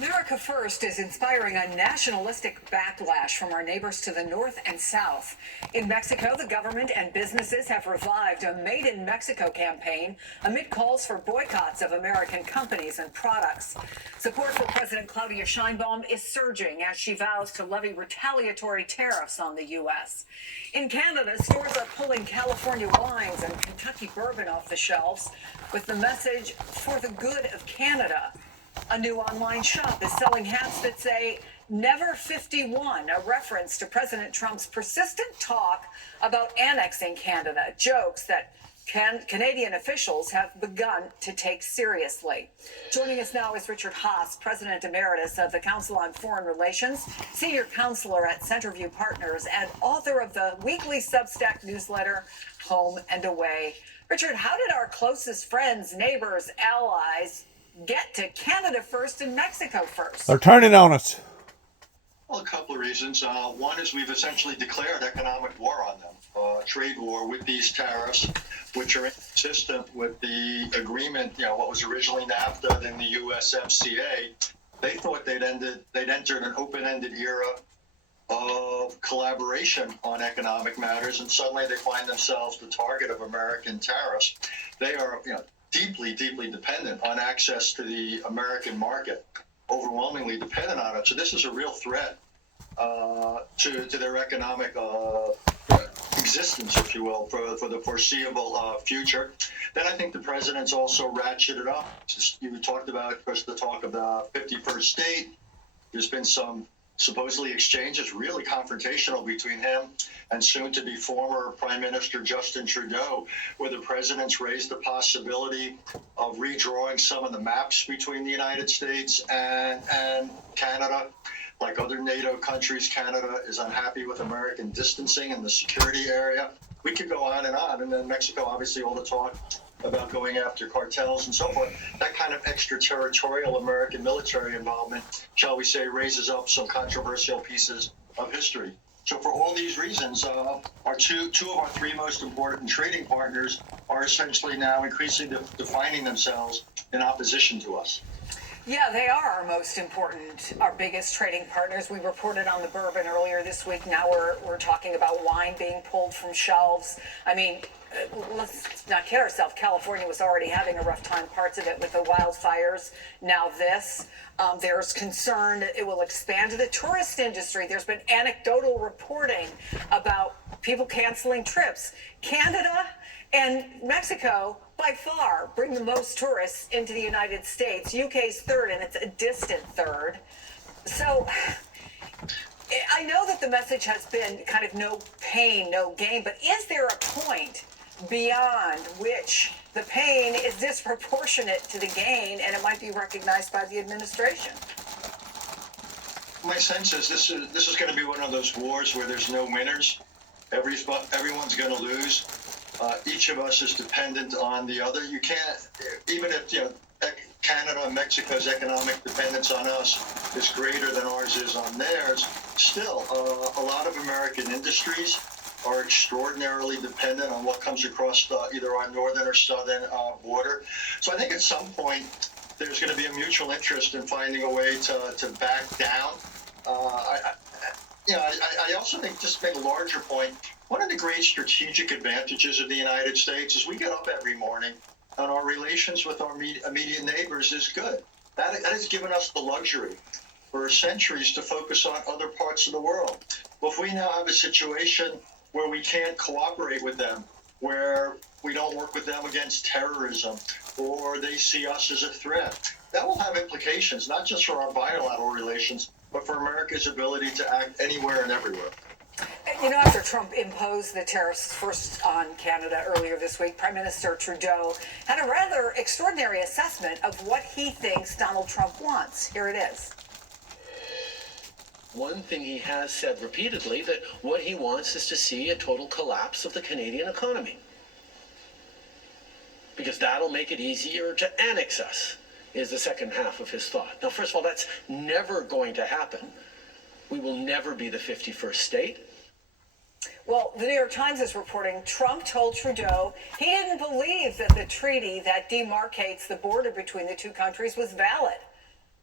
America First is inspiring a nationalistic backlash from our neighbors to the north and south. In Mexico, the government and businesses have revived a Made in Mexico campaign amid calls for boycotts of American companies and products. Support for President Claudia Sheinbaum is surging as she vows to levy retaliatory tariffs on the U.S. In Canada, stores are pulling California wines and Kentucky bourbon off the shelves with the message, "For the good of Canada." A new online shop is selling hats that say "Never 51," a reference to President Trump's persistent talk about annexing Canada, jokes that Canadian officials have begun to take seriously. Joining us now is Richard Haass, President Emeritus of the Council on Foreign Relations, Senior Counselor at Centerview Partners, and author of the weekly Substack newsletter, Home and Away. Richard, how did our closest friends, neighbors, allies get to Canada first and Mexico first? They're turning on us. Well, a couple of reasons. One is we've essentially declared economic war on them, trade war with these tariffs, which are inconsistent with the agreement, what was originally NAFTA, then the USMCA. They thought they'd entered an open-ended era of collaboration on economic matters, and suddenly they find themselves the target of American tariffs. They are, deeply, deeply dependent on access to the American market, overwhelmingly dependent on it. So this is a real threat to their economic existence, if you will, for the foreseeable future. Then I think the president's also ratcheted up. You talked about, of course, the talk of the 51st state. There's been some supposedly exchanges, really confrontational between him and soon-to-be former Prime Minister Justin Trudeau, where the president's raised the possibility of redrawing some of the maps between the United States and Canada. Like other NATO countries, Canada is unhappy with American distancing in the security area. We could go on. And then Mexico, obviously, all the talk about going after cartels and so forth. That kind of extraterritorial American military involvement, shall we say, raises up some controversial pieces of history. So for all these reasons, our two of our three most important trading partners are essentially now increasingly defining themselves in opposition to us. Yeah, they are our most important, our biggest trading partners. We reported on the bourbon earlier this week. Now we're talking about wine being pulled from shelves. I mean, let's not kid ourselves. California was already having a rough time, parts of it with the wildfires. Now this. There's concern that it will expand to the tourist industry. There's been anecdotal reporting about people canceling trips. Canada and Mexico, by far, bring the most tourists into the United States. UK's third, and it's a distant third. So I know that the message has been kind of no pain, no gain, but is there a point beyond which the pain is disproportionate to the gain and it might be recognized by the administration? My sense is this is going to be one of those wars where there's no winners. Everyone's going to lose. Each of us is dependent on the other. You can't, even if Canada and Mexico's economic dependence on us is greater than ours is on theirs, still a lot of American industries are extraordinarily dependent on what comes across either our northern or southern border. So I think at some point there's going to be a mutual interest in finding a way to back down. I also think, just to make a larger point, one of the great strategic advantages of the United States is we get up every morning and our relations with our immediate neighbors is good. That has given us the luxury for centuries to focus on other parts of the world. Well, if we now have a situation where we can't cooperate with them, where we don't work with them against terrorism, or they see us as a threat, that will have implications, not just for our bilateral relations, but for America's ability to act anywhere and everywhere. After Trump imposed the tariffs first on Canada earlier this week, Prime Minister Trudeau had a rather extraordinary assessment of what he thinks Donald Trump wants. Here it is. One thing he has said repeatedly, that what he wants is to see a total collapse of the Canadian economy. Because that'll make it easier to annex us, is the second half of his thought. Now, first of all, that's never going to happen. We will never be the 51st state. Well, the New York Times is reporting Trump told Trudeau he didn't believe that the treaty that demarcates the border between the two countries was valid.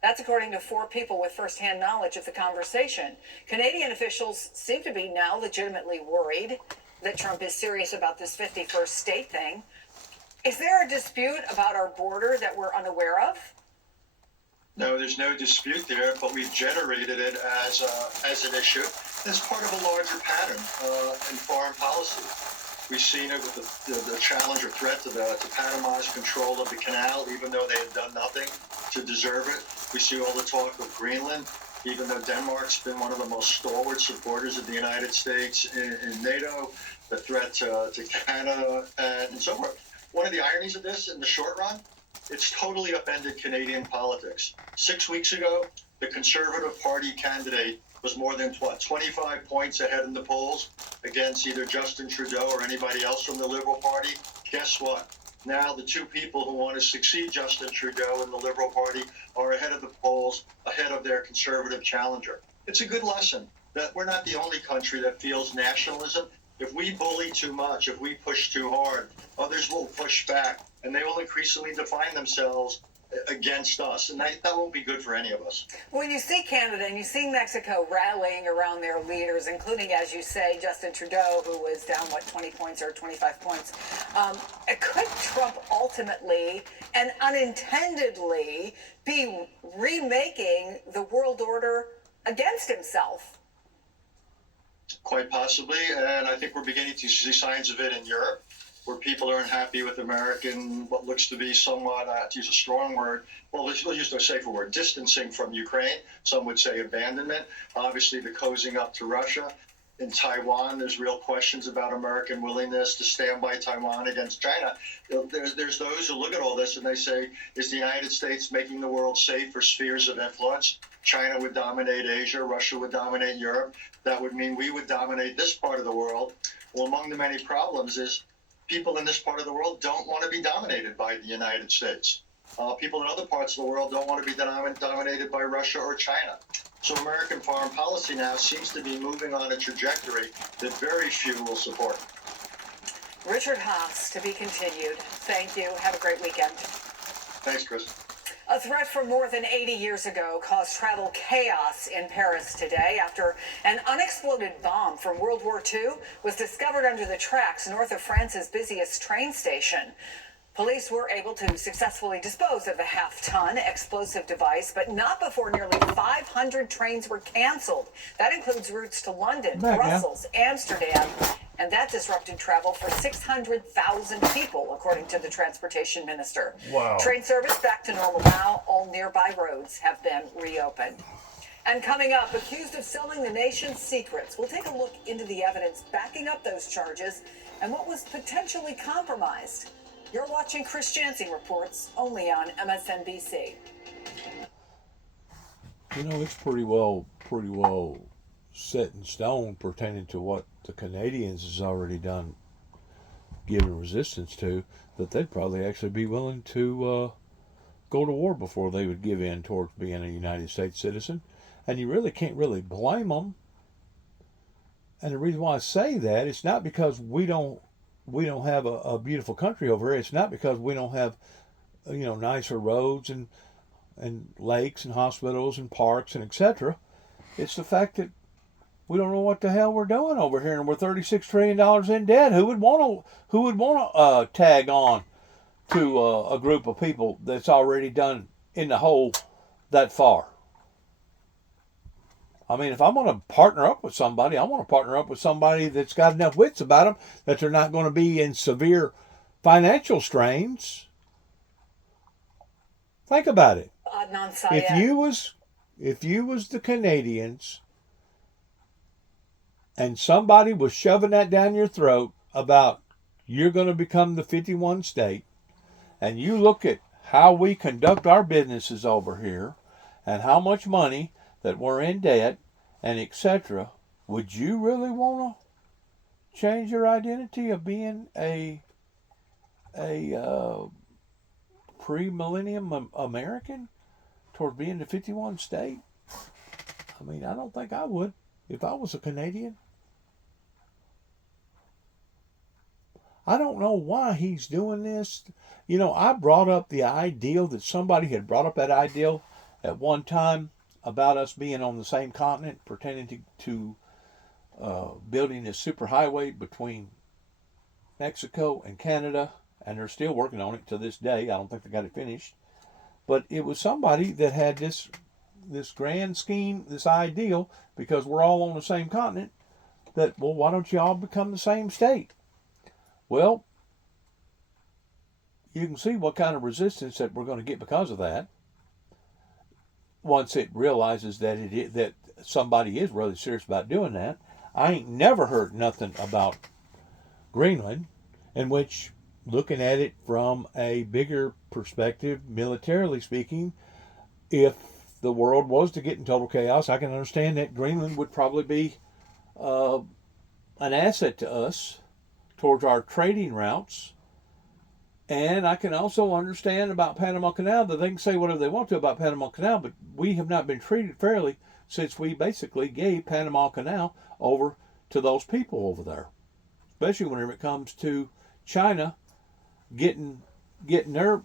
That's according to 4 people with firsthand knowledge of the conversation. Canadian officials seem to be now legitimately worried that Trump is serious about this 51st state thing. Is there a dispute about our border that we're unaware of? No, there's no dispute there, but we've generated it as an issue as part of a larger pattern in foreign policy. We've seen it with the challenge or threat to Panama's control of the canal, even though they had done nothing to deserve it. We see all the talk of Greenland, even though Denmark's been one of the most stalwart supporters of the United States in NATO, the threat to Canada, and so forth. One of the ironies of this in the short run, it's totally upended Canadian politics. 6 weeks ago, the Conservative Party candidate was more than 25 points ahead in the polls against either Justin Trudeau or anybody else from the Liberal Party. Guess what? Now the 2 people who want to succeed Justin Trudeau in the Liberal Party are ahead of the polls, ahead of their Conservative challenger. It's a good lesson that we're not the only country that feels nationalism. If we bully too much, if we push too hard, others will push back, and they will increasingly define themselves against us, and that won't be good for any of us. When you see Canada and you see Mexico rallying around their leaders, including, as you say, Justin Trudeau, who was down, 20 points or 25 points, could Trump ultimately and unintendedly be remaking the world order against himself? Quite possibly, and I think we're beginning to see signs of it in Europe, where people are unhappy with what looks to be somewhat, to use a strong word, we'll use a safer word, distancing from Ukraine. Some would say abandonment. Obviously, the cozying up to Russia. In Taiwan, there's real questions about American willingness to stand by Taiwan against China. There's those who look at all this and they say, is the United States making the world safe for spheres of influence? China would dominate Asia, Russia would dominate Europe. That would mean we would dominate this part of the world. Well, among the many problems is people in this part of the world don't want to be dominated by the United States. People in other parts of the world don't want to be dominated by Russia or China. So American foreign policy now seems to be moving on a trajectory that very few will support. Richard Haass, to be continued. Thank you. Have a great weekend. Thanks, Chris. A threat from more than 80 years ago caused travel chaos in Paris today after an unexploded bomb from World War II was discovered under the tracks north of France's busiest train station. Police were able to successfully dispose of the half-ton explosive device, but not before nearly 500 trains were canceled. That includes routes to London, Brussels, Amsterdam, and that disrupted travel for 600,000 people, according to the transportation minister. Wow. Train service back to normal now. All nearby roads have been reopened. And coming up, accused of selling the nation's secrets. We'll take a look into the evidence backing up those charges and what was potentially compromised. You're watching Chris Jancy Reports, only on MSNBC. You know, it's pretty well set in stone pertaining to what the Canadians has already done, given resistance to, that they'd probably actually be willing to go to war before they would give in towards being a United States citizen. And you really can't really blame them. And the reason why I say that, it's not because we don't have a beautiful country over here. It's not because we don't have, nicer roads and lakes and hospitals and parks and etc. It's the fact that we don't know what the hell we're doing over here, and we're $36 trillion in debt. Who would want to tag on to a group of people that's already done in the hole that far? I mean, if I'm going to partner up with somebody, I want to partner up with somebody that's got enough wits about them that they're not going to be in severe financial strains. Think about it. Adnan Syed. If you was the Canadians and somebody was shoving that down your throat about you're going to become the 51 state, and you look at how we conduct our businesses over here and how much money that we're in debt and etc., would you really want to change your identity of being a pre-millennium American toward being the 51 state? I mean, I don't think I would if I was a Canadian. I don't know why he's doing this. I brought up the ideal that somebody had brought up that ideal at one time about us being on the same continent, pertaining to building this superhighway between Mexico and Canada, and they're still working on it to this day. I don't think they got it finished. But it was somebody that had this grand scheme, this ideal, because we're all on the same continent, that, well, why don't you all become the same state? Well, you can see what kind of resistance that we're going to get because of that. Once it realizes that that somebody is really serious about doing that. I ain't never heard nothing about Greenland, in which, looking at it from a bigger perspective, militarily speaking, if the world was to get in total chaos, I can understand that Greenland would probably be an asset to us towards our trading routes. And I can also understand about Panama Canal that they can say whatever they want to about Panama Canal, but we have not been treated fairly since we basically gave Panama Canal over to those people over there. Especially whenever it comes to China getting their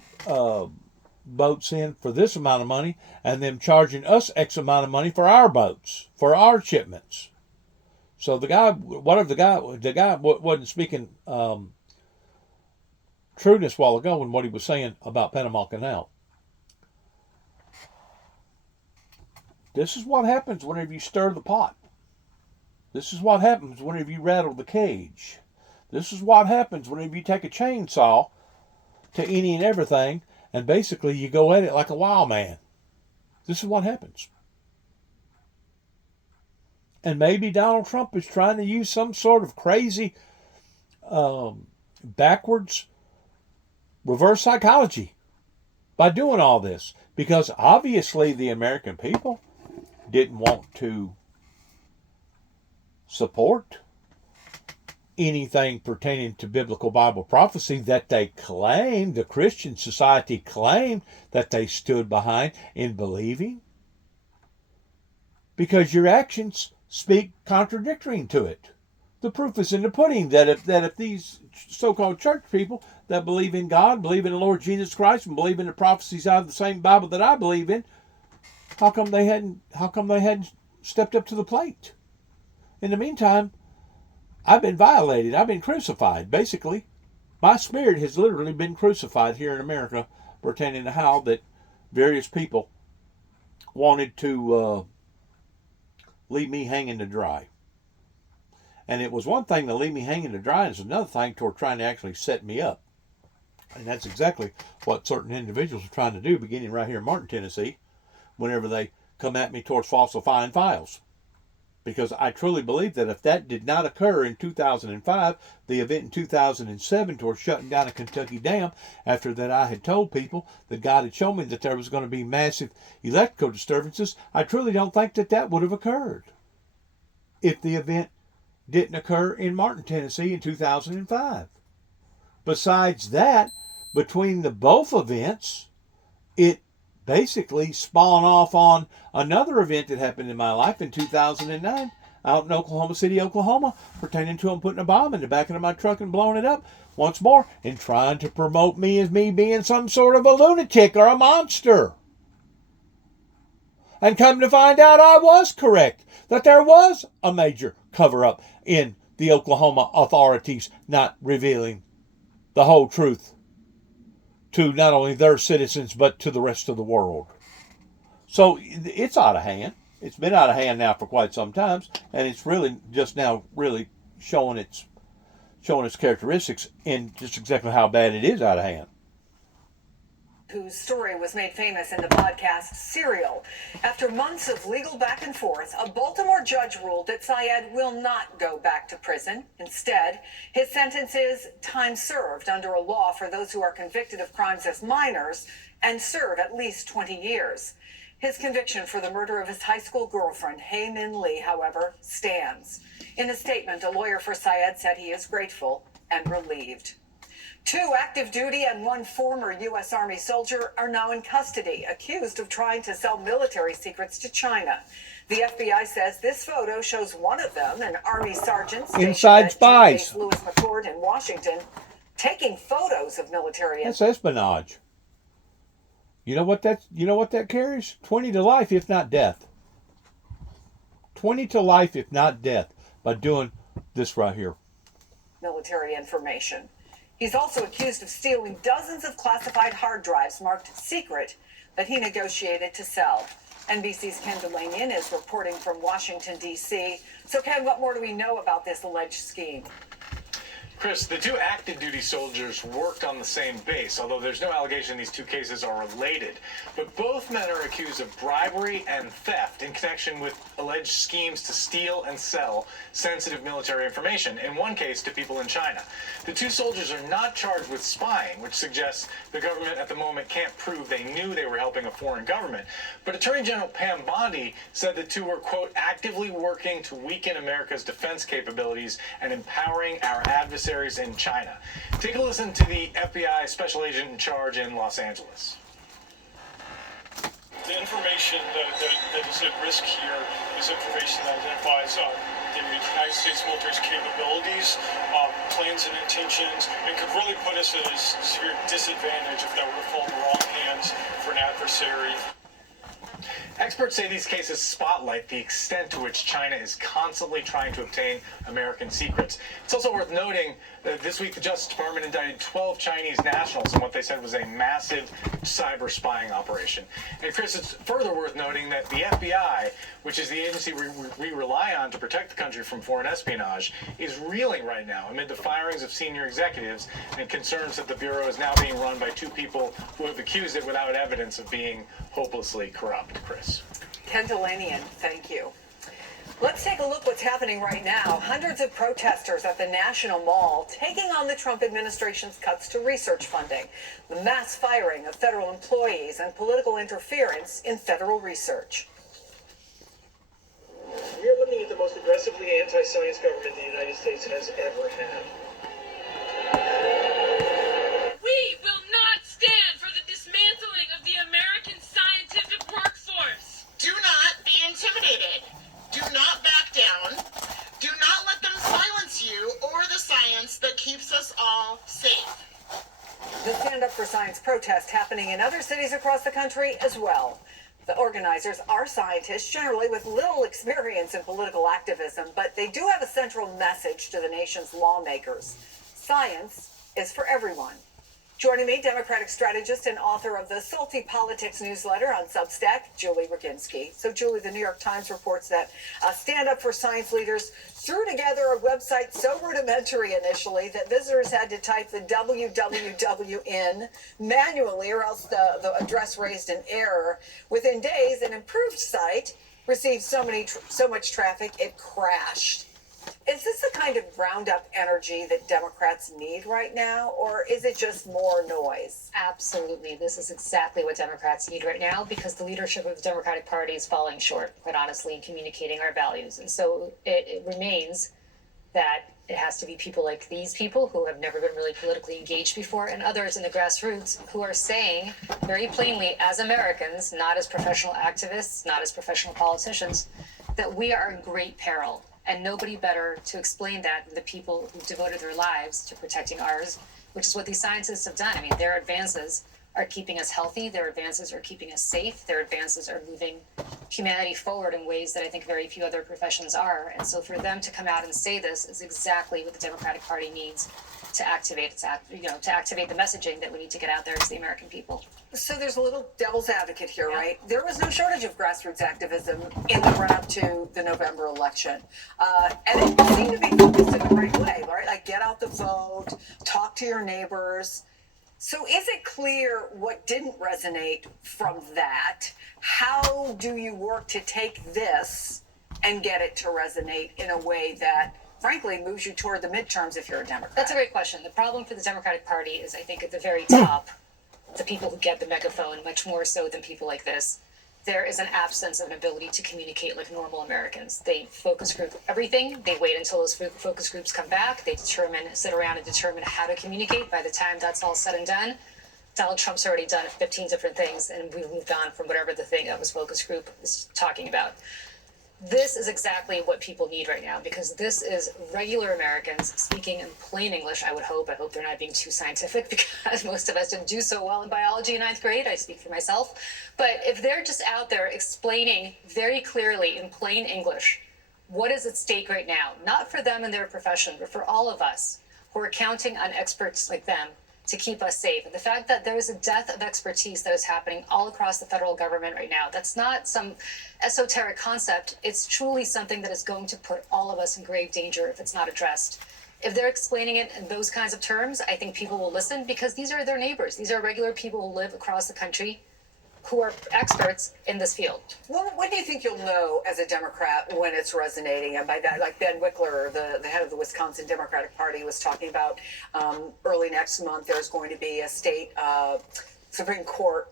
boats in for this amount of money and them charging us X amount of money for our boats, for our shipments. So the guy wasn't speaking trueness a while ago in what he was saying about Panama Canal. This is what happens whenever you stir the pot. This is what happens whenever you rattle the cage. This is what happens whenever you take a chainsaw to any and everything and basically you go at it like a wild man. This is what happens. And maybe Donald Trump is trying to use some sort of crazy backwards reverse psychology by doing all this, because obviously the American people didn't want to support anything pertaining to biblical Bible prophecy that they claimed, the Christian society claimed that they stood behind in believing, because your actions speak contradictory to it. The proof is in the pudding that if these so-called church people that believe in God, believe in the Lord Jesus Christ, and believe in the prophecies out of the same Bible that I believe in, how come they hadn't stepped up to the plate? In the meantime, I've been violated. I've been crucified. Basically, my spirit has literally been crucified here in America, pertaining to how that various people wanted to leave me hanging to dry. And it was one thing to leave me hanging to dry, and it's another thing toward trying to actually set me up. And that's exactly what certain individuals are trying to do, beginning right here in Martin, Tennessee, whenever they come at me towards falsifying files. Because I truly believe that if that did not occur in 2005, the event in 2007 towards shutting down a Kentucky dam, after that I had told people that God had shown me that there was going to be massive electrical disturbances, I truly don't think that would have occurred if the event didn't occur in Martin, Tennessee in 2005. Besides that, between the both events, it basically spawned off on another event that happened in my life in 2009 out in Oklahoma City, Oklahoma, pertaining to them putting a bomb in the back of my truck and blowing it up once more and trying to promote me as me being some sort of a lunatic or a monster. And come to find out I was correct, that there was a major cover-up in the Oklahoma authorities not revealing the whole truth to not only their citizens, but to the rest of the world. So it's out of hand. It's been out of hand now for quite some time, and it's really just now really showing its characteristics in just exactly how bad it is out of hand. Whose story was made famous in the podcast Serial. After months of legal back and forth, a Baltimore judge ruled that Syed will not go back to prison. Instead, his sentence is time served under a law for those who are convicted of crimes as minors and serve at least 20 years. His conviction for the murder of his high school girlfriend, Hae Min Lee, however, stands. In a statement, a lawyer for Syed said he is grateful and relieved. 2 active duty and 1 former U.S. Army soldier are now in custody, accused of trying to sell military secrets to China. The FBI says this photo shows one of them, an Army sergeant Inside spies. Lewis McChord in Washington, taking photos of military. That's espionage. You know what that carries? 20 to life, if not death. 20 to life, if not death, by doing this right here. Military information. He's also accused of stealing dozens of classified hard drives marked secret that he negotiated to sell. NBC's Ken Delanian is reporting from Washington, D.C. So, Ken, what more do we know about this alleged scheme? Chris, the two active duty soldiers worked on the same base, although there's no allegation these two cases are related. But both men are accused of bribery and theft in connection with alleged schemes to steal and sell sensitive military information, in one case to people in China. The two soldiers are not charged with spying, which suggests the government at the moment can't prove they knew they were helping a foreign government. But Attorney General Pam Bondi said the two were, quote, actively working to weaken America's defense capabilities and empowering our adversaries in China. Take a listen to the FBI special agent in charge in Los Angeles. The information that is at risk here is information that identifies the United States military's capabilities, plans and intentions, and could really put us at a severe disadvantage if that were to fall in the wrong hands for an adversary. Experts say these cases spotlight the extent to which China is constantly trying to obtain American secrets. It's also worth noting that this week the Justice Department indicted 12 Chinese nationals in what they said was a massive cyber spying operation. And Chris, it's further worth noting that the FBI, which is the agency we rely on to protect the country from foreign espionage, is reeling right now amid the firings of senior executives and concerns that the Bureau is now being run by two people who have accused it without evidence of being hopelessly corrupt. Chris. Ken Delanian, thank you. Let's take a look what's happening right now. Hundreds of protesters at the National Mall taking on the Trump administration's cuts to research funding, the mass firing of federal employees, and political interference in federal research. We are looking at the most aggressively anti-science government the United States has ever had. We will not stand for the dismantling of the American scientific workforce. Do not be intimidated. Do not back down. Do not let them silence you or the science that keeps us all safe. The Stand Up for Science protest happening in other cities across the country as well. The organizers are scientists, generally with little experience in political activism, but they do have a central message to the nation's lawmakers. Science is for everyone. Joining me, Democratic strategist and author of the Salty Politics newsletter on Substack, Julie Roginski. So, Julie, the New York Times reports that Stand Up for Science leaders threw together a website so rudimentary initially that visitors had to type the www in manually or else the address raised an error. Within days, an improved site received so much traffic it crashed. Is this the kind of ground up energy that Democrats need right now, or is it just more noise? Absolutely. This is exactly what Democrats need right now because the leadership of the Democratic Party is falling short, quite honestly, in communicating our values. And so it remains that it has to be people like these people who have never been really politically engaged before and others in the grassroots who are saying very plainly, as Americans, not as professional activists, not as professional politicians, that we are in great peril. And nobody better to explain that than the people who devoted their lives to protecting ours, which is what these scientists have done. I mean, their advances are keeping us healthy. Their advances are keeping us safe. Their advances are moving humanity forward in ways that I think very few other professions are. And so for them to come out and say this is exactly what the Democratic Party needs to activate the messaging that we need to get out there to the American people. So there's a little devil's advocate here, right? There was no shortage of grassroots activism in the run-up to the November election. And it seemed to be focused in the right way, right? Like get out the vote, talk to your neighbors. So is it clear what didn't resonate from that? How do you work to take this and get it to resonate in a way that frankly moves you toward the midterms if you're a Democrat? That's a great question. The problem for the Democratic Party is, I think, at the very top, the people who get the megaphone, much more so than people like this, there is an absence of an ability to communicate like normal Americans. They focus group everything. They wait until those focus groups come back. They sit around and determine how to communicate. By the time that's all said and done, Donald Trump's already done 15 different things, and we've moved on from whatever the thing that was focus group is talking about. This is exactly what people need right now, because this is regular Americans speaking in plain English. I hope they're not being too scientific, because most of us didn't do so well in biology in ninth grade. I speak for myself. But if they're just out there explaining very clearly in plain English what is at stake right now, not for them and their profession, but for all of us who are counting on experts like them to keep us safe. And the fact that there is a death of expertise that is happening all across the federal government right now, that's not some esoteric concept. It's truly something that is going to put all of us in grave danger if it's not addressed. If they're explaining it in those kinds of terms, I think people will listen, because these are their neighbors. These are regular people who live across the country who are experts in this field. When do you think you'll know as a Democrat when it's resonating? And by that, like Ben Wickler, the head of the Wisconsin Democratic Party, was talking about early next month, there's going to be a state Supreme Court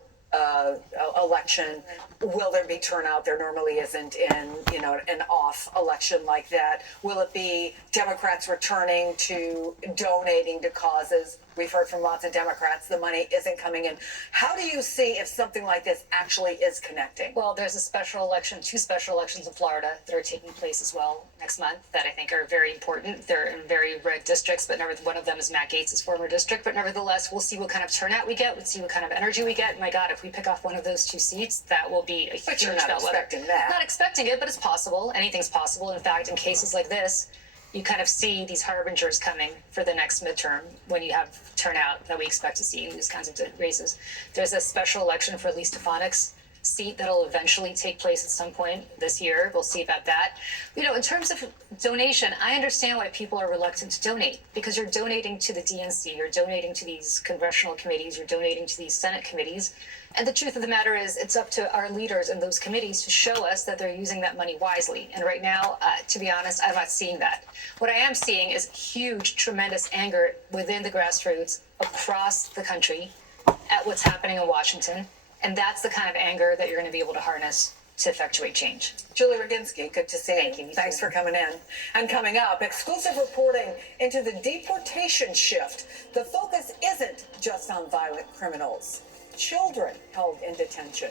election. Will there be turnout? There normally isn't in, an off election like that. Will it be Democrats returning to donating to causes? We've heard from lots of Democrats the money isn't coming in. How do you see if something like this actually is connecting? Well, there's two special elections in Florida that are taking place as well next month that I think are very important. They're in very red districts, but one of them is Matt Gaetz' former district. But nevertheless, we'll see what kind of turnout we get. We'll see what kind of energy we get. My God, if we pick off one of those two seats, that will be a huge But you're not expecting that. Not expecting it, but it's possible. Anything's possible. In fact, in cases like this, you kind of see these harbingers coming for the next midterm when you have turnout that we expect to see in these kinds of races. There's a special election for Lee Stefanik's seat that'll eventually take place at some point this year. We'll see about that. In terms of donation, I understand why people are reluctant to donate, because you're donating to the DNC, you're donating to these congressional committees, you're donating to these Senate committees. And the truth of the matter is, it's up to our leaders in those committees to show us that they're using that money wisely. And right now, to be honest, I'm not seeing that. What I am seeing is huge, tremendous anger within the grassroots across the country at what's happening in Washington. And that's the kind of anger that you're going to be able to harness to effectuate change. Julie Roginski, good to see you. Thank you. Thanks for coming in. And coming up, exclusive reporting into the deportation shift. The focus isn't just on violent criminals. Children held in detention.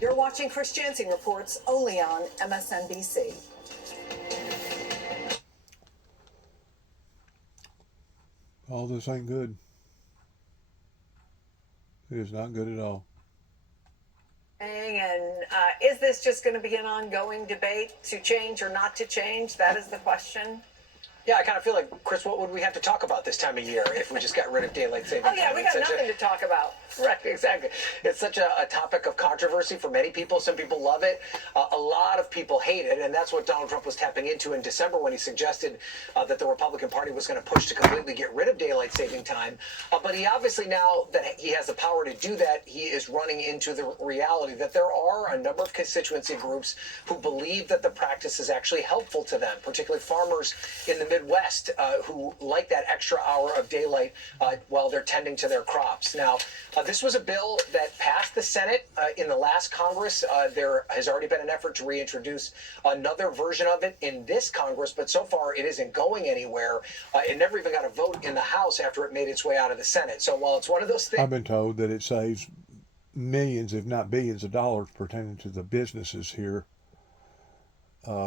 You're watching Chris Jansing Reports only on MSNBC. All this ain't good. It is not good at all. And is this just going to be an ongoing debate to change or not to change? That is the question. Yeah, I kind of feel like, Chris, what would we have to talk about this time of year if we just got rid of daylight saving time? Oh, yeah, we got nothing to talk about. Right, exactly. It's such a topic of controversy for many people. Some people love it. A lot of people hate it, and that's what Donald Trump was tapping into in December when he suggested that the Republican Party was going to push to completely get rid of daylight saving time. But he obviously, now that he has the power to do that, he is running into the reality that there are a number of constituency groups who believe that the practice is actually helpful to them, particularly farmers in the Midwest who like that extra hour of daylight while they're tending to their crops. Now, this was a bill that passed the Senate in the last Congress. There has already been an effort to reintroduce another version of it in this Congress, but so far it isn't going anywhere. It never even got a vote in the House after it made its way out of the Senate. So while it's one of those things... I've been told that it saves millions, if not billions of dollars pertaining to the businesses here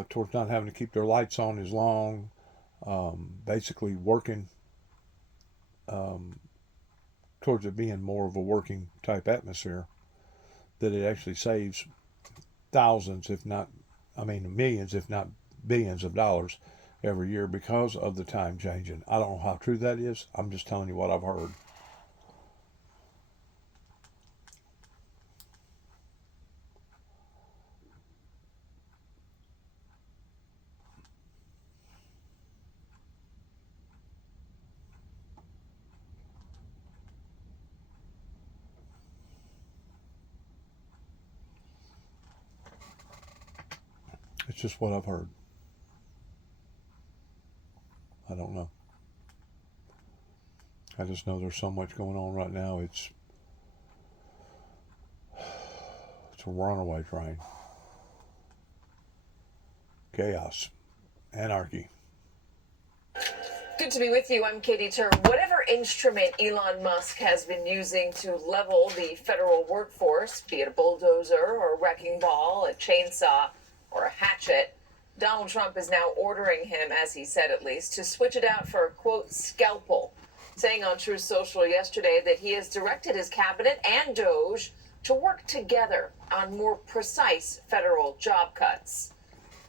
towards not having to keep their lights on as long, basically working towards it being more of a working type atmosphere, that it actually saves thousands, if not, millions, if not billions of dollars every year because of the time changing. I don't know how true that is. I'm just telling you what I've heard. It's just what I've heard. I don't know. I just know there's so much going on right now. It's a runaway train. Chaos. Anarchy. Good to be with you. I'm Katie Turner. Whatever instrument Elon Musk has been using to level the federal workforce, be it a bulldozer or a wrecking ball, a chainsaw, or a hatchet, Donald Trump is now ordering him, as he said at least, to switch it out for a, quote, scalpel, saying on Truth Social yesterday that he has directed his cabinet and DOJ to work together on more precise federal job cuts.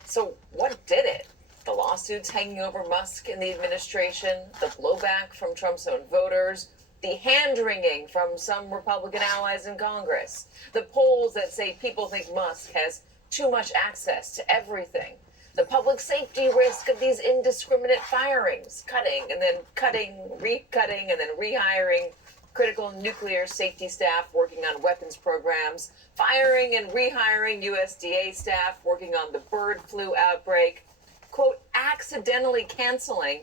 So what did it? The lawsuits hanging over Musk and the administration, the blowback from Trump's own voters, the hand-wringing from some Republican allies in Congress, the polls that say people think Musk has too much access to everything, the public safety risk of these indiscriminate firings, cutting and then cutting, recutting, and then rehiring critical nuclear safety staff working on weapons programs, firing and rehiring USDA staff working on the bird flu outbreak, quote, accidentally canceling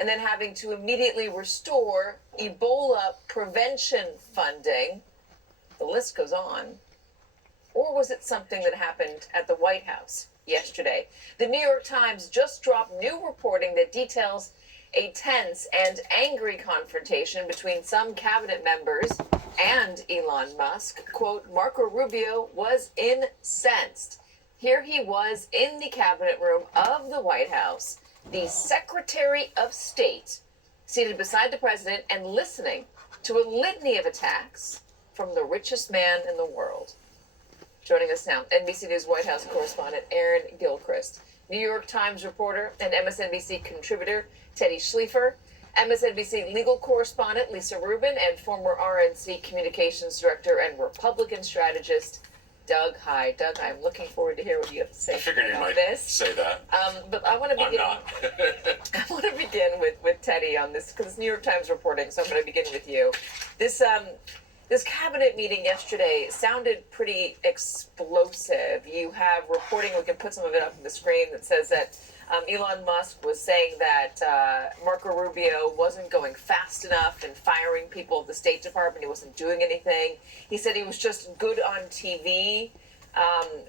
and then having to immediately restore Ebola prevention funding. The list goes on. Or was it something that happened at the White House yesterday? The New York Times just dropped new reporting that details a tense and angry confrontation between some cabinet members and Elon Musk. Quote, Marco Rubio was incensed. Here he was in the cabinet room of the White House, the Secretary of State, seated beside the president and listening to a litany of attacks from the richest man in the world. Joining us now, NBC News White House correspondent Aaron Gilchrist, New York Times reporter and MSNBC contributor Teddy Schleifer, MSNBC legal correspondent Lisa Rubin, and former RNC communications director and Republican strategist Doug Heye. Doug, I'm looking forward to hear what you have to say. I figured you about might this. say that. But I want to begin. I'm not. I want to begin with Teddy on this because it's New York Times reporting. So I'm going to begin with you. This cabinet meeting yesterday sounded pretty explosive. You have reporting, we can put some of it up on the screen, that says that Elon Musk was saying that Marco Rubio wasn't going fast enough in firing people at the State Department. He wasn't doing anything. He said he was just good on TV,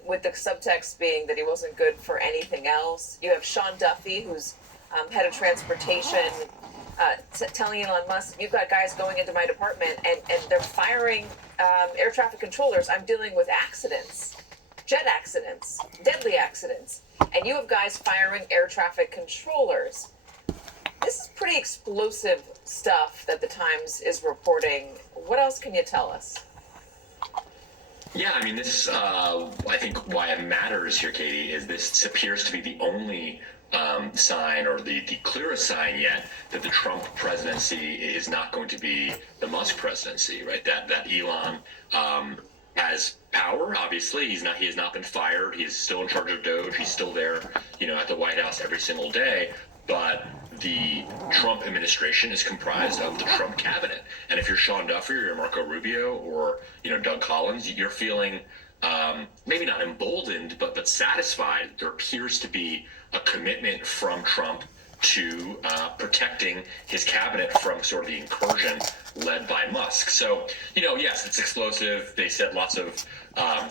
with the subtext being that he wasn't good for anything else. You have Sean Duffy, who's head of transportation, telling Elon Musk, you've got guys going into my department and they're firing air traffic controllers. I'm dealing with accidents, jet accidents, deadly accidents. And you have guys firing air traffic controllers. This is pretty explosive stuff that the Times is reporting. What else can you tell us? Yeah, I mean, this, I think why it matters here, Katie, is this appears to be the only sign, or the clearest sign yet, that the Trump presidency is not going to be the Musk presidency, right? That Elon has power. Obviously, he has not been fired. He's still in charge of DOJ. He's still there, at the White House every single day. But the Trump administration is comprised of the Trump cabinet. And if you're Sean Duffy or you're Marco Rubio or Doug Collins, you're feeling maybe not emboldened, but satisfied. There appears to be a commitment from Trump to protecting his cabinet from sort of the incursion led by Musk. So, yes, it's explosive. They said lots of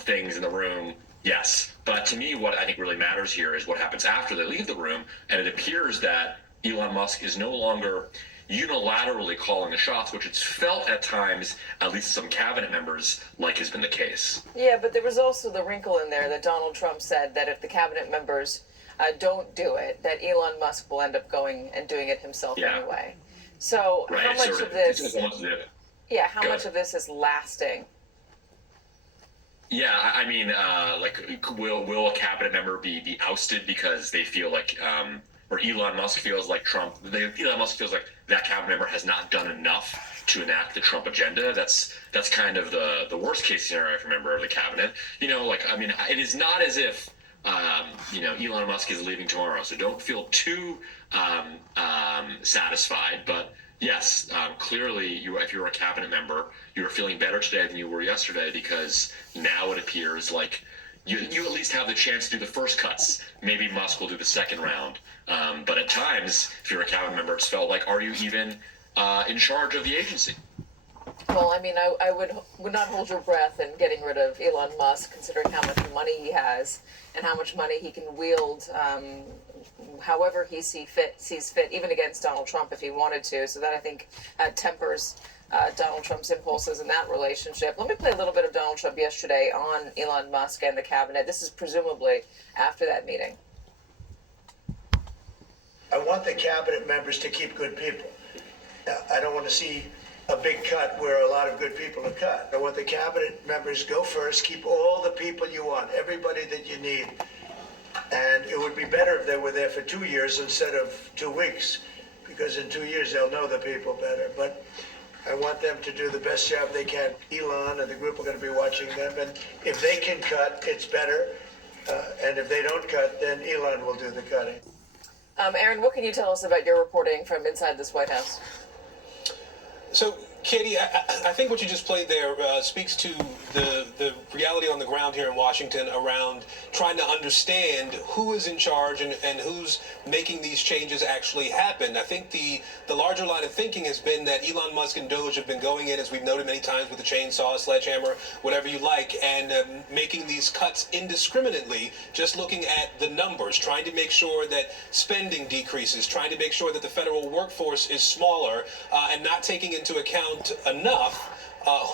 things in the room. Yes. But to me, what I think really matters here is what happens after they leave the room. And it appears that Elon Musk is no longer unilaterally calling the shots, which it's felt at times, at least some cabinet members, like has been the case. Yeah, but there was also the wrinkle in there that Donald Trump said that if the cabinet members don't do it, that Elon Musk will end up going and doing it himself anyway. So right. How much of this? How Go much of this is lasting? Yeah, I mean, will a cabinet member be ousted because they feel like, or Elon Musk feels like Elon Musk feels like that cabinet member has not done enough to enact the Trump agenda? That's kind of the worst case scenario for a member of the cabinet. It is not as if Elon Musk is leaving tomorrow, so don't feel too satisfied. But yes, clearly, if you're a cabinet member, you're feeling better today than you were yesterday, because now it appears like you at least have the chance to do the first cuts. Maybe Musk will do the second round. But at times, if you're a cabinet member, it's felt like, are you even in charge of the agency? Well, I would not hold your breath in getting rid of Elon Musk, considering how much money he has and how much money he can wield however he sees fit, even against Donald Trump if he wanted to. So that, I think, tempers Donald Trump's impulses in that relationship. Let me play a little bit of Donald Trump yesterday on Elon Musk and the cabinet. This is presumably after that meeting. I want the cabinet members to keep good people. I don't want to see a big cut where a lot of good people are cut. I want the cabinet members go first, keep all the people you want, everybody that you need. And it would be better if they were there for 2 years instead of 2 weeks, because in 2 years they'll know the people better. But I want them to do the best job they can. Elon and the group are going to be watching them, and if they can cut, it's better. And if they don't cut, then Elon will do the cutting. Aaron, what can you tell us about your reporting from inside this White House? So, Katie, I think what you just played there speaks to the reality on the ground here in Washington around trying to understand who is in charge and who's making these changes actually happen. I think the larger line of thinking has been that Elon Musk and Doge have been going in, as we've noted many times, with a chainsaw, sledgehammer, whatever you like, and making these cuts indiscriminately, just looking at the numbers, trying to make sure that spending decreases, trying to make sure that the federal workforce is smaller, and not taking into account enough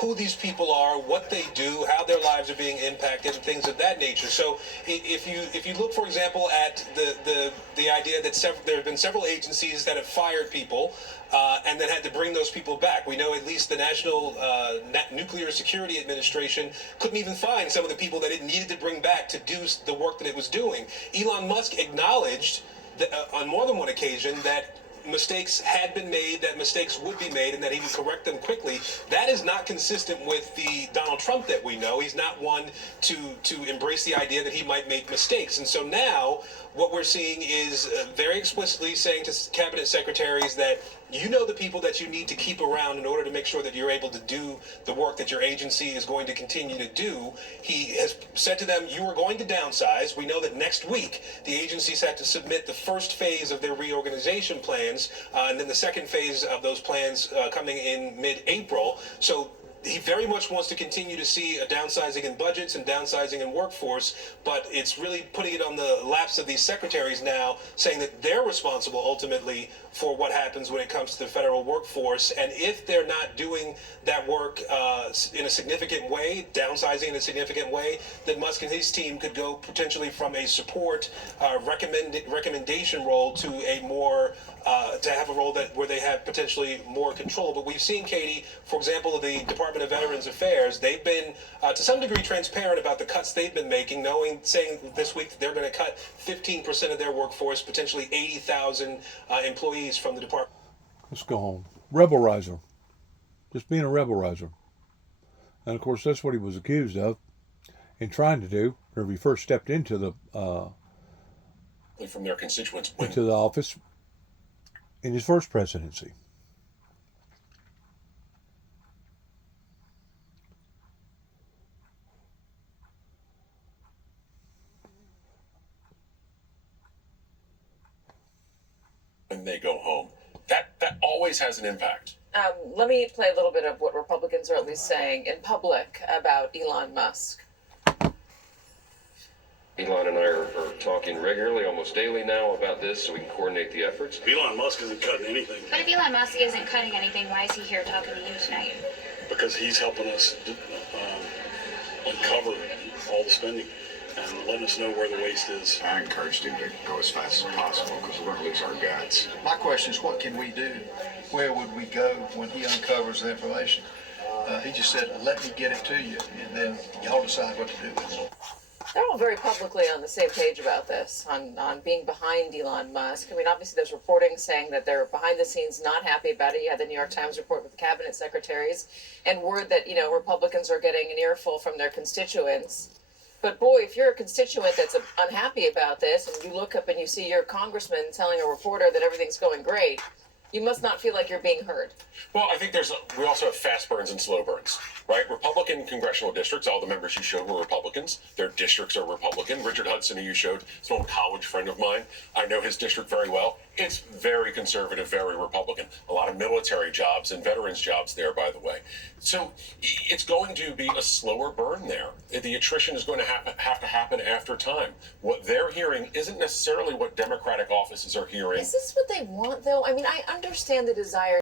who these people are, what they do, how their lives are being impacted, and things of that nature. So if you look, for example, at the idea that there have been several agencies that have fired people and then had to bring those people back. We know at least the National Nuclear Security Administration couldn't even find some of the people that it needed to bring back to do the work that it was doing. Elon Musk acknowledged that, on more than one occasion, that mistakes had been made, that mistakes would be made, and that he would correct them quickly. That is not consistent with the Donald Trump that we know. He's not one to embrace the idea that he might make mistakes. And so now what we're seeing is very explicitly saying to cabinet secretaries that you know the people that you need to keep around in order to make sure that you're able to do the work that your agency is going to continue to do. He has said to them, you are going to downsize. We know that next week the agencies have to submit the first phase of their reorganization plans, and then the second phase of those plans coming in mid-April. So he very much wants to continue to see a downsizing in budgets and downsizing in workforce, but it's really putting it on the laps of these secretaries now, saying that they're responsible ultimately for what happens when it comes to the federal workforce. And if they're not doing that work in a significant way, downsizing in a significant way, then Musk and his team could go potentially from a support recommendation role to a more to have a role where they have potentially more control. But we've seen, Katie, for example, the Department of Veterans Affairs, they've been to some degree transparent about the cuts they've been making, saying this week that they're going to cut 15% of their workforce, potentially 80,000 employees from the department. Let's go home. Rebel-riser. Just being a rebel-riser. And of course, that's what he was accused of and trying to do whenever he first stepped into the from their constituents into the office in his first presidency. when they go home. That always has an impact. Let me play a little bit of what Republicans are at least saying in public about Elon Musk. Elon and I are talking regularly, almost daily now, about this so we can coordinate the efforts. Elon Musk isn't cutting anything. But if Elon Musk isn't cutting anything, why is he here talking to you tonight? Because he's helping us uncover all the spending and letting us know where the waste is. I encouraged him to go as fast as possible because we're going to lose our guts. My question is, what can we do? Where would we go when he uncovers the information? He just said, let me get it to you, and then y'all decide what to do with it. They're all very publicly on the same page about this, on being behind Elon Musk. I mean, obviously there's reporting saying that they're behind the scenes not happy about it. You had the New York Times report with the cabinet secretaries, and word that, Republicans are getting an earful from their constituents. But boy, if you're a constituent that's unhappy about this, and you look up and you see your congressman telling a reporter that everything's going great, you must not feel like you're being heard. Well, I think we also have fast burns and slow burns, right? Republican congressional districts, all the members you showed were Republicans. Their districts are Republican. Richard Hudson, who you showed, is an old college friend of mine. I know his district very well. It's very conservative, very Republican. A lot of military jobs and veterans jobs there, by the way. So it's going to be a slower burn there. The attrition is going to have to happen after time. What they're hearing isn't necessarily what Democratic offices are hearing. Is this what they want, though? I mean, I understand the desire